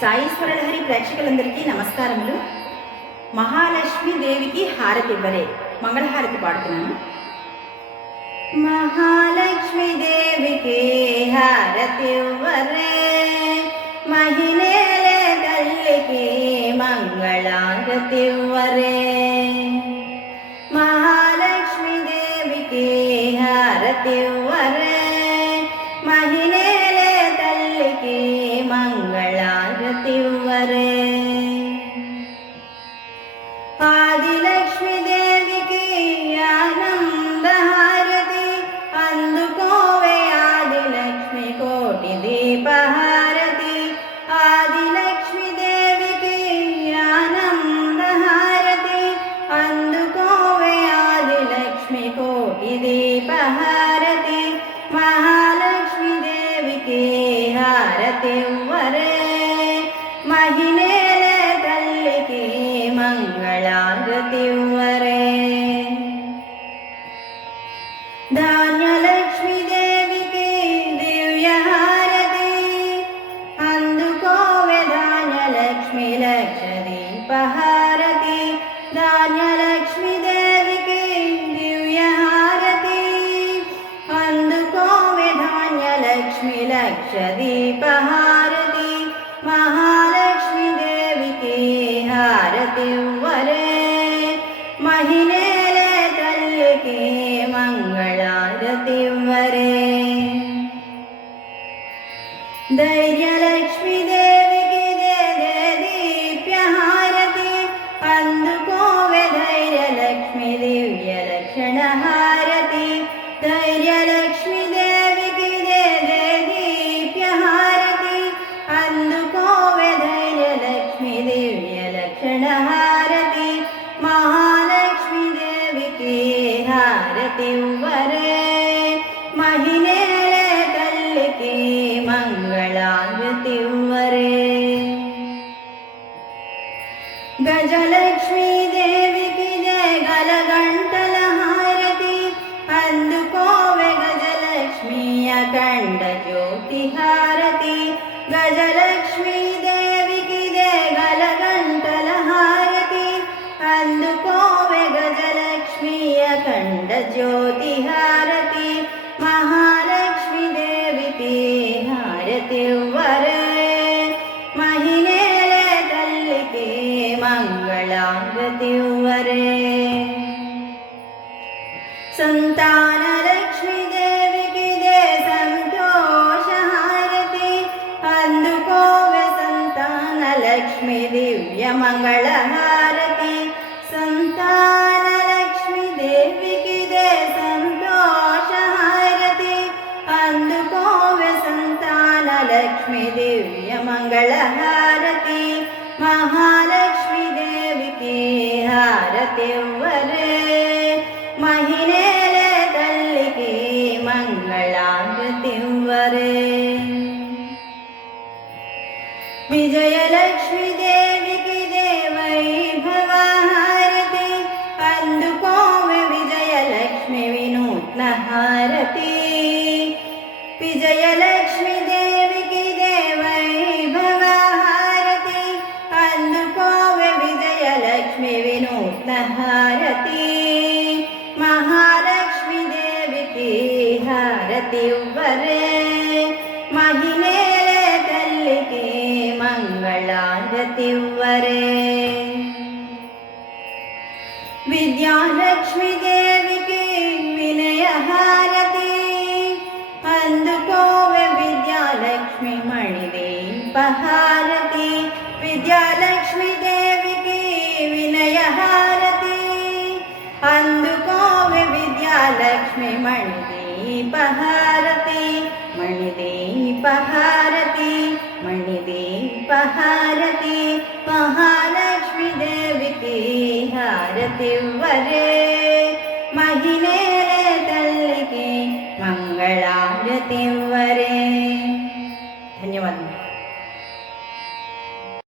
సాయీశ్వరలహరి ప్రేక్షకులందరికీ నమస్కారములు. మహాలక్ష్మి దేవికి హారతి ఇవ్వరే మంగళహారతి పాడుతున్నాను. మహాలక్ష్మి దేవికి హారతి ఇవ్వరే, మహిళల తల్లికి మంగళారతి ఇవ్వరే. మహాలక్ష్మి దేవికి హారతి ఇవ్వరే, మహిళల తల్లికి మంగళారతి ఇవ్వరే. ఆదిలక్ష్మి దేవికి ఆనంద హారతి అందుకోవే, ఆదిలక్ష్మి కోటి దీపహారతి. ఆదిలక్ష్మి దేవికి ఆనంద హారతి అందుకోవే, ఆదిలక్ష్మి కోటి దీపహారతి. మహాలక్ష్మి దేవికి హారతి ఇవ్వరే, మహిళల తల్లికి మంగళారతి ఇవ్వరే. ధాన్యలక్ష్మి దేవికి దివ్య హారతి అందుకోవే, ధాన్యలక్ష్మి లక్ష దీపహారతి. ధాన్యలక్ష్మి దేవికి దివ్య హారతి అందుకోవే, ధాన్యలక్ష్మి లక్ష దీపహారతి. మహాలక్ష్మి దేవికి హారతి ఇవ్వరే, మహిళల తల్లికి మంగళారతి ఇవ్వరే. ధైర్యలక్ష్మి దేవికి దీప్య హారతి అందుకోవే, ధైర్యలక్ష్మి దివ్య లక్షణ హారతి. ధైర్యలక్ష్మి దేవికి దీప్య హారతి అందుకోవే, ధైర్యలక్ష్మి దివ్య లక్షణ హారతి. మహాలక్ష్మి దేవికి హారతి ఇవ్వరే, మహిళల తల్లికి మంగళారతి ఇవ్వరే. గజలక్ష్మి దేవికి గల గంటల హారతి అందుకోవే, గజలక్ష్మి అఖండ జ్యోతి హారతి. గజలక్ష్మి దేవికి గల గంటల హారతి అందుకోవే, గజలక్ష్మి అఖండ జ్యోతి హారతి. మహాలక్ష్మి దేవికి హారతి ఇవ్వరే, మహిళల తల్లికి మంగళారతి ఇవ్వరే. సంతానలక్ష్మి దేవికి సంతోష హారతి అందుకోవే, సంతానలక్ష్మి దివ్య మంగళ హారతి. సంతానలక్ష్మి దేవికి సంతోష హారతి అందుకోవే, సంతానలక్ష్మి దివ్య మంగళ హారతి. మహాలక్ష్మి దేవికి హారతి ఇవ్వరే, మహిళల తల్లికి మంగళారతి ఇవ్వరే. విజయలక్ష్మి దేవికి వైభవ హారతి అందుకోవే, విజయలక్ష్మి వినూత్న హారతి. విజయలక్ష్మి దేవికి వైభవ హారతి అందుకోవే, విజయలక్ష్మి వినూత్న హారతి. మహాలక్ష్మి దేవికి హారతి ఇవ్వరే, మహిళల తల్లికి మంగళారతి ఇవ్వరే. విద్యాలక్ష్మి దేవికి వినయ హారతి అందుకోవే, విద్యాలక్ష్మి మణిదీప హారతి. విద్యాలక్ష్మి దేవికి వినయ హారతి అందుకోవే, విద్యాలక్ష్మి మణిదీప హారతి. మణిదీప హారతి, మణిదీప హారతి. మహాలక్ష్మి దేవికి హారతి ఇవ్వరే, మహిళల తల్లికి మంగళారతి.